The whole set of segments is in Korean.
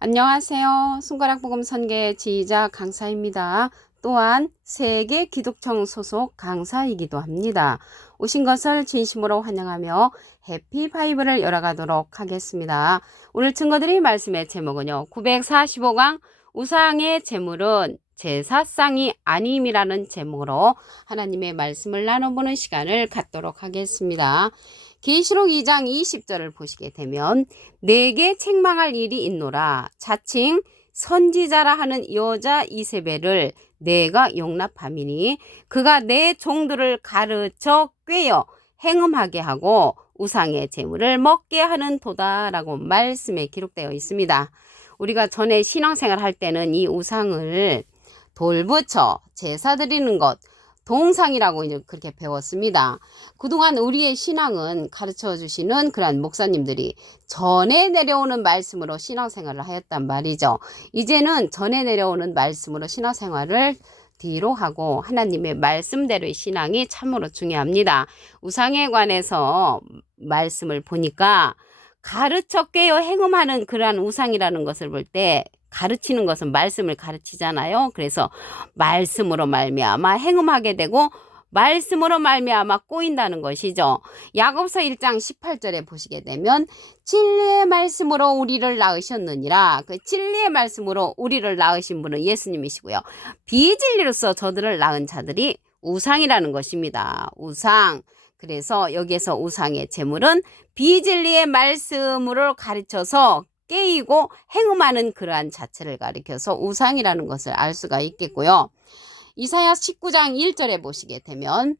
안녕하세요. 손가락복음 선계 지휘자 강사입니다. 또한 세계 기독청 소속 강사이기도 합니다. 오신 것을 진심으로 환영하며 해피바이블을 열어가도록 하겠습니다. 오늘 증거드릴 말씀의 제목은요. 945강 우상의 제물은 제사상이 아님이라는 제목으로 하나님의 말씀을 나눠보는 시간을 갖도록 하겠습니다. 계시록 2장 20절을 보시게 되면 내게 책망할 일이 있노라. 자칭 선지자라 하는 여자 이세벨을 내가 용납함이니 그가 내 종들을 가르쳐 꿰어 행음하게 하고 우상의 제물을 먹게 하는 도다라고 말씀에 기록되어 있습니다. 우리가 전에 신앙생활 할 때는 이 우상을 돌부처 제사 드리는 것 동상이라고 이제 그렇게 배웠습니다. 그동안 우리의 신앙은 가르쳐 주시는 그러한 목사님들이 전에 내려오는 말씀으로 신앙생활을 하였단 말이죠. 이제는 전에 내려오는 말씀으로 신앙생활을 뒤로 하고 하나님의 말씀대로의 신앙이 참으로 중요합니다. 우상에 관해서 말씀을 보니까 가르쳐 꿰어 행음하는 그러한 우상이라는 것을 볼 때 가르치는 것은 말씀을 가르치잖아요. 그래서 말씀으로 말미암아 행음하게 되고 말씀으로 말미암아 꼬인다는 것이죠. 야고보서 1장 18절에 보시게 되면 진리의 말씀으로 우리를 낳으셨느니라. 그 진리의 말씀으로 우리를 낳으신 분은 예수님이시고요. 비진리로서 저들을 낳은 자들이 우상이라는 것입니다. 우상. 그래서 여기에서 우상의 제물은 비진리의 말씀으로 가르쳐서 깨이고 행음하는 그러한 자체를 가리켜서 우상이라는 것을 알 수가 있겠고요. 이사야 19장 1절에 보시게 되면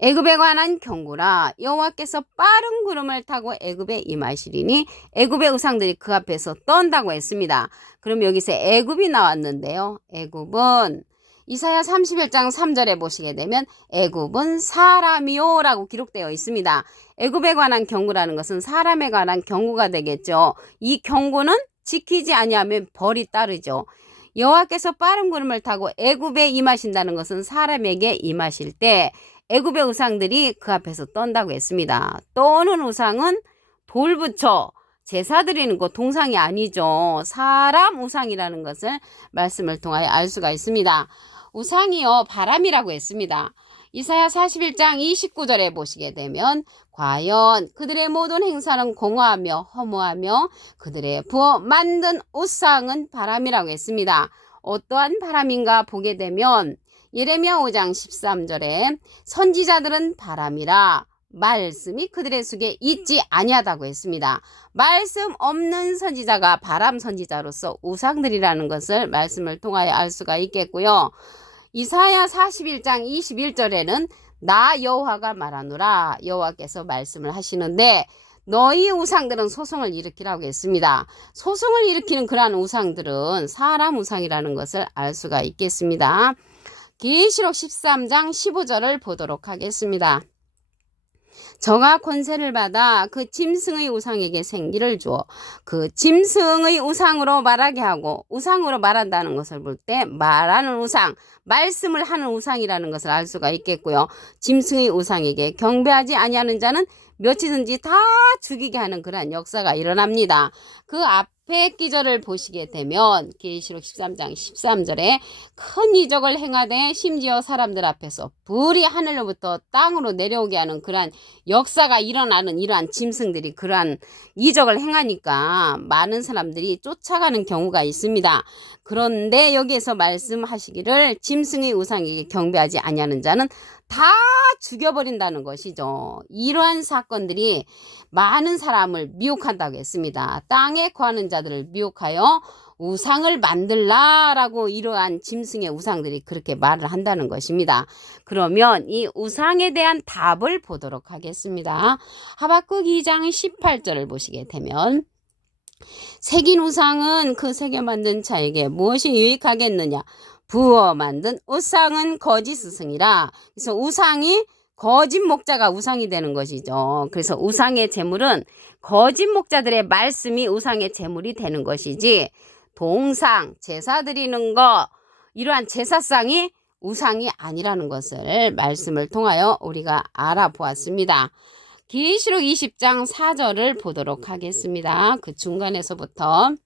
애굽에 관한 경고라. 여호와께서 빠른 구름을 타고 애굽에 임하시리니 애굽의 우상들이 그 앞에서 떤다고 했습니다. 그럼 여기서 애굽이 나왔는데요. 애굽은 이사야 31장 3절에 보시게 되면 애굽은 사람이요 라고 기록되어 있습니다. 애굽에 관한 경고라는 것은 사람에 관한 경고가 되겠죠. 이 경고는 지키지 아니하면 벌이 따르죠. 여호와께서 빠른 구름을 타고 애굽에 임하신다는 것은 사람에게 임하실 때 애굽의 우상들이 그 앞에서 떤다고 했습니다. 떠오는 우상은 돌부처 제사 드리는 것 동상이 아니죠. 사람 우상이라는 것을 말씀을 통하여 알 수가 있습니다. 우상이요 바람이라고 했습니다. 이사야 41장 29절에 보시게 되면 과연 그들의 모든 행사는 공허하며 허무하며 그들의 부어 만든 우상은 바람이라고 했습니다. 어떠한 바람인가 보게 되면 예레미야 5장 13절에 선지자들은 바람이라 말씀이 그들의 속에 있지 아니하다고 했습니다. 말씀 없는 선지자가 바람 선지자로서 우상들이라는 것을 말씀을 통하여 알 수가 있겠고요. 이사야 41장 21절에는 나 여호와가 말하노라. 여호와께서 말씀을 하시는데 너희 우상들은 소송을 일으키라고 했습니다. 소송을 일으키는 그러한 우상들은 사람 우상이라는 것을 알 수가 있겠습니다. 계시록 13장 15절을 보도록 하겠습니다. 저가 권세를 받아 그 짐승의 우상에게 생기를 주어 그 짐승의 우상으로 말하게 하고 우상으로 말한다는 것을 볼 때 말하는 우상, 말씀을 하는 우상이라는 것을 알 수가 있겠고요. 짐승의 우상에게 경배하지 아니하는 자는 며칠든지 다 죽이게 하는 그러한 역사가 일어납니다. 그 앞에 기절을 보시게 되면 계시록 13장 13절에 큰 이적을 행하되 심지어 사람들 앞에서 불이 하늘로부터 땅으로 내려오게 하는 그러한 역사가 일어나는 이러한 짐승들이 그러한 이적을 행하니까 많은 사람들이 쫓아가는 경우가 있습니다. 그런데 여기에서 말씀하시기를 짐승의 우상에게 경배하지 아니하는 자는 다 죽여버린다는 것이죠. 이러한 사건들이 많은 사람을 미혹한다고 했습니다. 땅에 거하는 자들을 미혹하여 우상을 만들라라고 이러한 짐승의 우상들이 그렇게 말을 한다는 것입니다. 그러면 이 우상에 대한 답을 보도록 하겠습니다. 하박국 2장 18절을 보시게 되면 새긴 우상은 그 새겨 만든 자에게 무엇이 유익하겠느냐? 부어 만든 우상은 거짓 스승이라. 그래서 우상이 거짓 목자가 우상이 되는 것이죠. 그래서 우상의 제물은 거짓 목자들의 말씀이 우상의 제물이 되는 것이지 동상, 제사 드리는 거 이러한 제사상이 우상이 아니라는 것을 말씀을 통하여 우리가 알아보았습니다. 계시록 20장 4절을 보도록 하겠습니다. 그 중간에서부터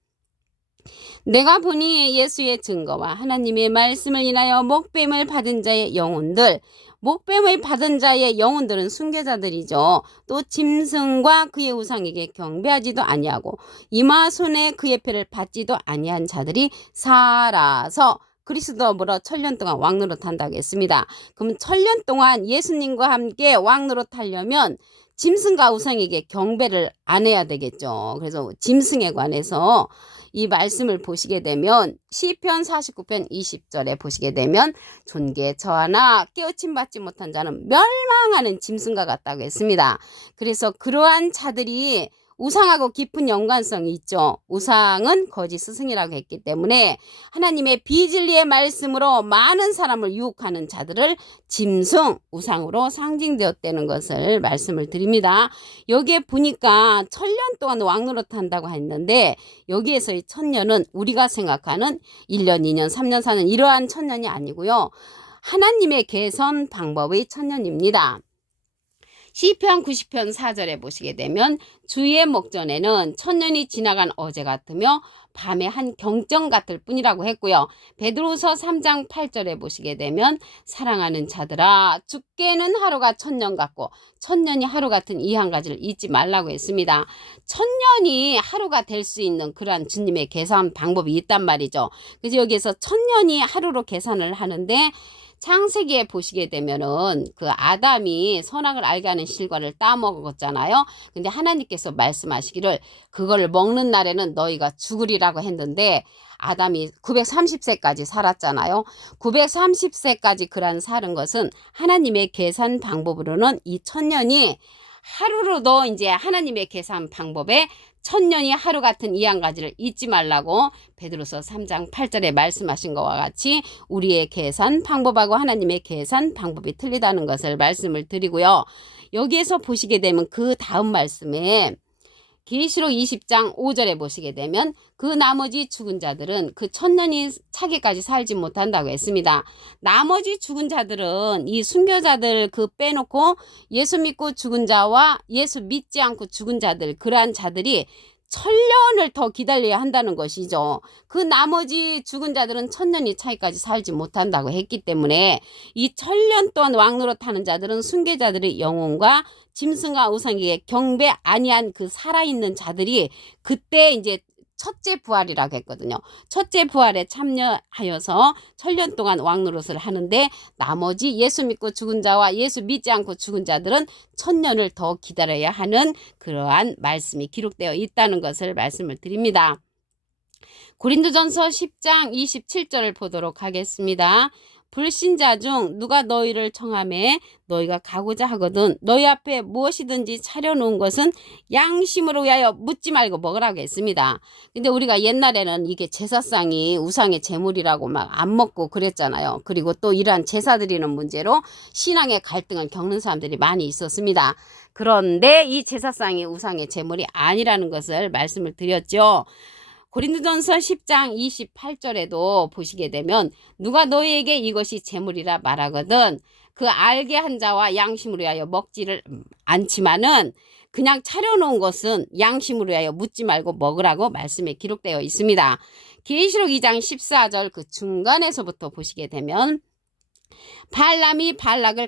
내가 보니 예수의 증거와 하나님의 말씀을 인하여 목뱀을 받은 자의 영혼들, 목뱀을 받은 자의 영혼들은 순교자들이죠. 또 짐승과 그의 우상에게 경배하지도 아니하고 이마 손에 그의 패를 받지도 아니한 자들이 살아서 그리스도와 더불어 1000년 동안 왕노릇 한다고 했습니다. 그럼 1000년 동안 예수님과 함께 왕노릇 하려면 짐승과 우상에게 경배를 안 해야 되겠죠. 그래서 짐승에 관해서 이 말씀을 보시게 되면 시편 49편 20절에 보시게 되면 존귀에 처하나 깨우침 받지 못한 자는 멸망하는 짐승과 같다고 했습니다. 그래서 그러한 자들이 우상하고 깊은 연관성이 있죠. 우상은 거짓 스승이라고 했기 때문에 하나님의 비진리의 말씀으로 많은 사람을 유혹하는 자들을 짐승, 우상으로 상징되었다는 것을 말씀을 드립니다. 여기에 보니까 1000년 동안 왕노릇 한다고 했는데 여기에서의 1000년은 우리가 생각하는 1년, 2년, 3년, 4년 이러한 1000년이 아니고요. 하나님의 개선 방법의 1000년입니다. 시편 90편 4절에 보시게 되면 주의 목전에는 1000년이 지나간 어제 같으며 밤의 한 경정 같을 뿐이라고 했고요. 베드로서 3장 8절에 보시게 되면 사랑하는 자들아 죽게는 하루가 1000년 같고 1000년이 하루 같은 이 한 가지를 잊지 말라고 했습니다. 1000년이 하루가 될 수 있는 그러한 주님의 계산 방법이 있단 말이죠. 그래서 여기에서 1000년이 하루로 계산을 하는데 창세기에 보시게 되면은 그 아담이 선악을 알게 하는 실과를 따먹었잖아요. 근데 하나님께서 말씀하시기를 그걸 먹는 날에는 너희가 죽으리라고 했는데 아담이 930세까지 살았잖아요. 930세까지 그런 사는 것은 하나님의 계산 방법으로는 이 1000년이 하루로도 이제 하나님의 계산 방법에 1000년이 하루 같은 이 한 가지를 잊지 말라고 베드로서 3장 8절에 말씀하신 것과 같이 우리의 계산 방법하고 하나님의 계산 방법이 틀리다는 것을 말씀을 드리고요. 여기에서 보시게 되면 그 다음 말씀에 계시록 20장 5절에 보시게 되면 그 나머지 죽은 자들은 그 1000년이 차기까지 살지 못한다고 했습니다. 나머지 죽은 자들은 이 순교자들 그 빼놓고 예수 믿고 죽은 자와 예수 믿지 않고 죽은 자들 그러한 자들이 1000년을 더 기다려야 한다는 것이죠. 그 나머지 죽은 자들은 1000년이 차이까지 살지 못한다고 했기 때문에 이 1000년 동안 왕노릇 하는 자들은 순교자들의 영혼과 짐승과 우상에게 경배 아니한 그 살아있는 자들이 그때 이제 첫째 부활이라고 했거든요. 첫째 부활에 참여하여서 1000년 동안 왕노릇을 하는데 나머지 예수 믿고 죽은 자와 예수 믿지 않고 죽은 자들은 1000년을 더 기다려야 하는 그러한 말씀이 기록되어 있다는 것을 말씀을 드립니다. 고린도전서 10장 27절을 보도록 하겠습니다. 불신자 중 누가 너희를 청하매 너희가 가고자 하거든 너희 앞에 무엇이든지 차려놓은 것은 양심으로 위하여 묻지 말고 먹으라고 했습니다. 근데 우리가 옛날에는 이게 제사상이 우상의 제물이라고 막 안 먹고 그랬잖아요. 그리고 또 이러한 제사 드리는 문제로 신앙의 갈등을 겪는 사람들이 많이 있었습니다. 그런데 이 제사상이 우상의 제물이 아니라는 것을 말씀을 드렸죠. 고린도전서 10장 28절에도 보시게 되면 누가 너희에게 이것이 제물이라 말하거든 그 알게 한 자와 양심으로 하여 먹지를 않지만은 그냥 차려놓은 것은 양심으로 하여 묻지 말고 먹으라고 말씀에 기록되어 있습니다. 계시록 2장 14절 그 중간에서부터 보시게 되면 발람이 발락을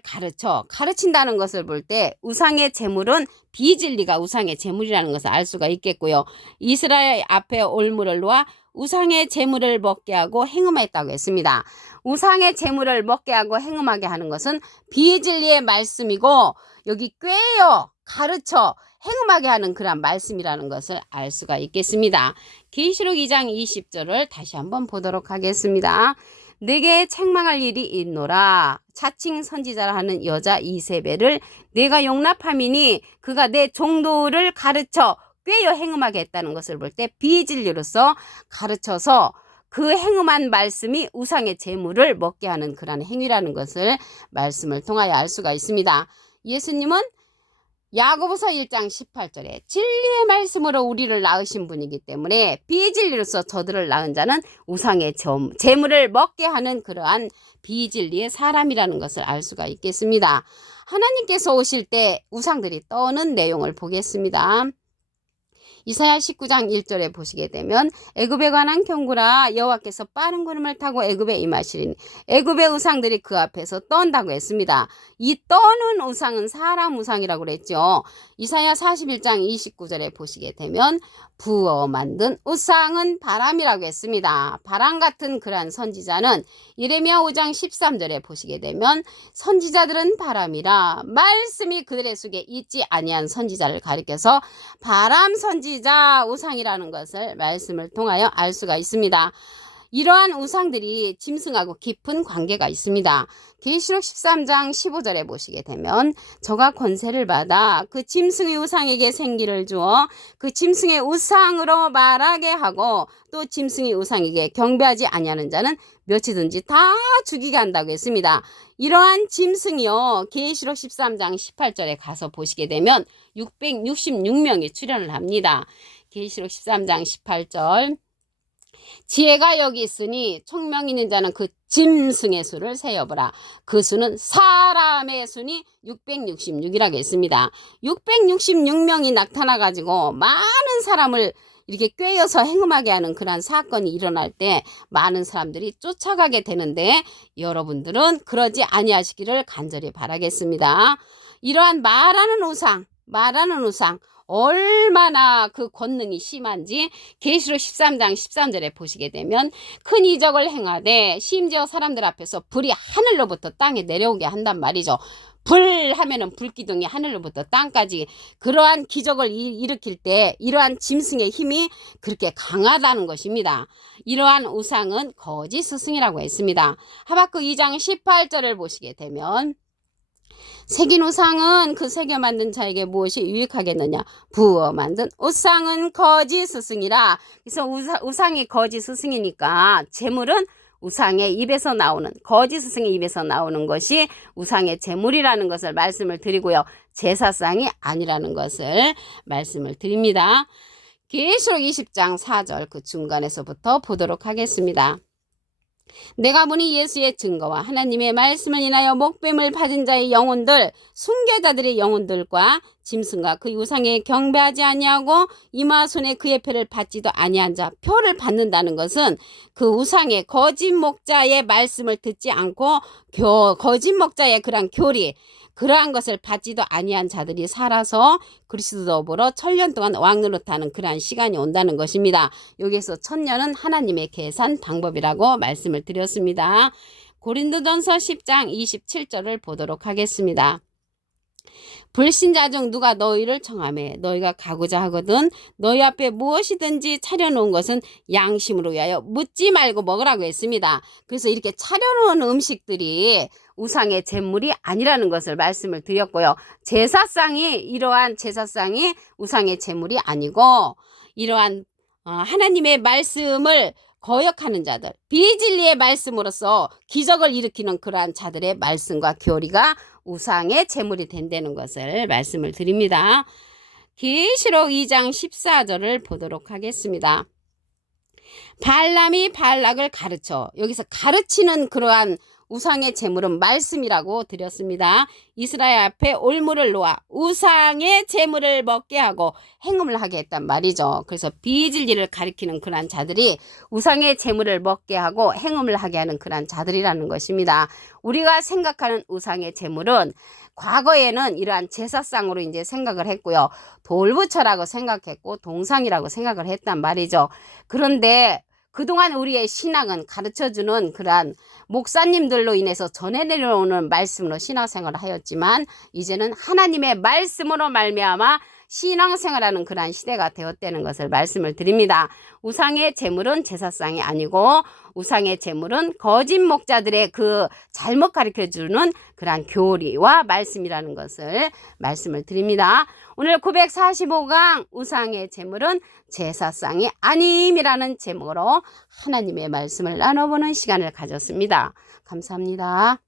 가르친다는 것을 볼 때 우상의 제물은 비진리가 우상의 제물이라는 것을 알 수가 있겠고요. 이스라엘 앞에 올무를 놓아 우상의 제물을 먹게 하고 행음했다고 했습니다. 우상의 제물을 먹게 하고 행음하게 하는 것은 비진리의 말씀이고 여기 꾀어 가르쳐 행음하게 하는 그런 말씀이라는 것을 알 수가 있겠습니다. 계시록 2장 20절을 다시 한번 보도록 하겠습니다. 내게 책망할 일이 있노라. 자칭 선지자라 하는 여자 이세벨을 내가 용납함이니 그가 내 종도를 가르쳐 꾀어 행음하게 했다는 것을 볼 때 비진리로서 가르쳐서 그 행음한 말씀이 우상의 제물을 먹게 하는 그런 행위라는 것을 말씀을 통하여 알 수가 있습니다. 예수님은 야고보서 1장 18절에 진리의 말씀으로 우리를 낳으신 분이기 때문에 비진리로서 저들을 낳은 자는 우상의 제물을 먹게 하는 그러한 비진리의 사람이라는 것을 알 수가 있겠습니다. 하나님께서 오실 때 우상들이 떠는 내용을 보겠습니다. 이사야 19장 1절에 보시게 되면 애굽에 관한 경고라 여호와께서 빠른 구름을 타고 애굽에 임하시리니 애굽의 우상들이 그 앞에서 떤다고 했습니다. 이 떠는 우상은 사람 우상이라고 그랬죠. 이사야 41장 29절에 보시게 되면 부어 만든 우상은 바람이라고 했습니다. 바람 같은 그러한 선지자는 예레미야 5장 13절에 보시게 되면 선지자들은 바람이라 말씀이 그들의 속에 있지 아니한 선지자를 가리켜서 바람 선지자 우상이라는 것을 말씀을 통하여 알 수가 있습니다. 이러한 우상들이 짐승하고 깊은 관계가 있습니다. 계시록 13장 15절에 보시게 되면 저가 권세를 받아 그 짐승의 우상에게 생기를 주어 그 짐승의 우상으로 말하게 하고 또 짐승의 우상에게 경배하지 아니하는 자는 몇이든지 다 죽이게 한다고 했습니다. 이러한 짐승이요 계시록 13장 18절에 가서 보시게 되면 666명이 출현을 합니다. 계시록 13장 18절 지혜가 여기 있으니 총명 있는 자는 그 짐승의 수를 세어보라. 그 수는 사람의 수니 666이라고 했습니다. 666명이 나타나가지고 많은 사람을 이렇게 꿰어서 행음하게 하는 그런 사건이 일어날 때 많은 사람들이 쫓아가게 되는데 여러분들은 그러지 아니하시기를 간절히 바라겠습니다. 이러한 말하는 우상 얼마나 그 권능이 심한지 계시록 13장 13절에 보시게 되면 큰 이적을 행하되 심지어 사람들 앞에서 불이 하늘로부터 땅에 내려오게 한단 말이죠. 불 하면은 불기둥이 하늘로부터 땅까지 그러한 기적을 일으킬 때 이러한 짐승의 힘이 그렇게 강하다는 것입니다. 이러한 우상은 거짓 스승이라고 했습니다. 하박국 2장 18절을 보시게 되면 새긴 우상은 그 새겨 만든 자에게 무엇이 유익하겠느냐. 부어 만든 우상은 거짓 스승이라. 그래서 우상이 거짓 스승이니까 재물은 우상의 입에서 나오는 거짓 스승의 입에서 나오는 것이 우상의 재물이라는 것을 말씀을 드리고요. 제사상이 아니라는 것을 말씀을 드립니다. 계시록 20장 4절 그 중간에서부터 보도록 하겠습니다. 내가 보니 예수의 증거와 하나님의 말씀을 인하여 목뱀을 받은 자의 영혼들 순교자들의 영혼들과 짐승과 그 우상에 경배하지 아니하고 이마손에 그의 표를 받지도 아니한 자 표를 받는다는 것은 그 우상의 거짓 목자의 말씀을 듣지 않고 거짓 목자의 그러한 교리 그러한 것을 받지도 아니한 자들이 살아서 그리스도 보러 1000년 동안 왕노릇하는 그러한 시간이 온다는 것입니다. 여기에서 1000년은 하나님의 계산 방법이라고 말씀을 드렸습니다. 고린도전서 10장 27절을 보도록 하겠습니다. 불신자 중 누가 너희를 청하매 너희가 가고자 하거든 너희 앞에 무엇이든지 차려놓은 것은 양심으로 위하여 묻지 말고 먹으라고 했습니다. 그래서 이렇게 차려놓은 음식들이 우상의 제물이 아니라는 것을 말씀을 드렸고요. 이러한 제사상이 우상의 제물이 아니고 이러한 하나님의 말씀을 거역하는 자들, 비진리의 말씀으로서 기적을 일으키는 그러한 자들의 말씀과 교리가 우상의 제물이 된다는 것을 말씀을 드립니다. 계시록 2장 14절을 보도록 하겠습니다. 발람이 발락을 가르쳐 여기서 가르치는 그러한 우상의 제물은 말씀이라고 드렸습니다. 이스라엘 앞에 올무를 놓아 우상의 제물을 먹게 하고 행음을 하게 했단 말이죠. 그래서 비진리를 가리키는 그러한 자들이 우상의 제물을 먹게 하고 행음을 하게 하는 그러한 자들이라는 것입니다. 우리가 생각하는 우상의 제물은 과거에는 이러한 제사상으로 이제 생각을 했고요. 돌부처라고 생각했고 동상이라고 생각을 했단 말이죠. 그런데 그동안 우리의 신앙은 가르쳐주는 그러한 목사님들로 인해서 전해 내려오는 말씀으로 신앙생활을 하였지만 이제는 하나님의 말씀으로 말미암아 신앙생활하는 그러한 시대가 되었다는 것을 말씀을 드립니다. 우상의 제물은 제사상이 아니고 우상의 제물은 거짓 목자들의 그 잘못 가르쳐주는 그러한 교리와 말씀이라는 것을 말씀을 드립니다. 오늘 945강 우상의 제물은 제사상이 아님이라는 제목으로 하나님의 말씀을 나눠보는 시간을 가졌습니다. 감사합니다.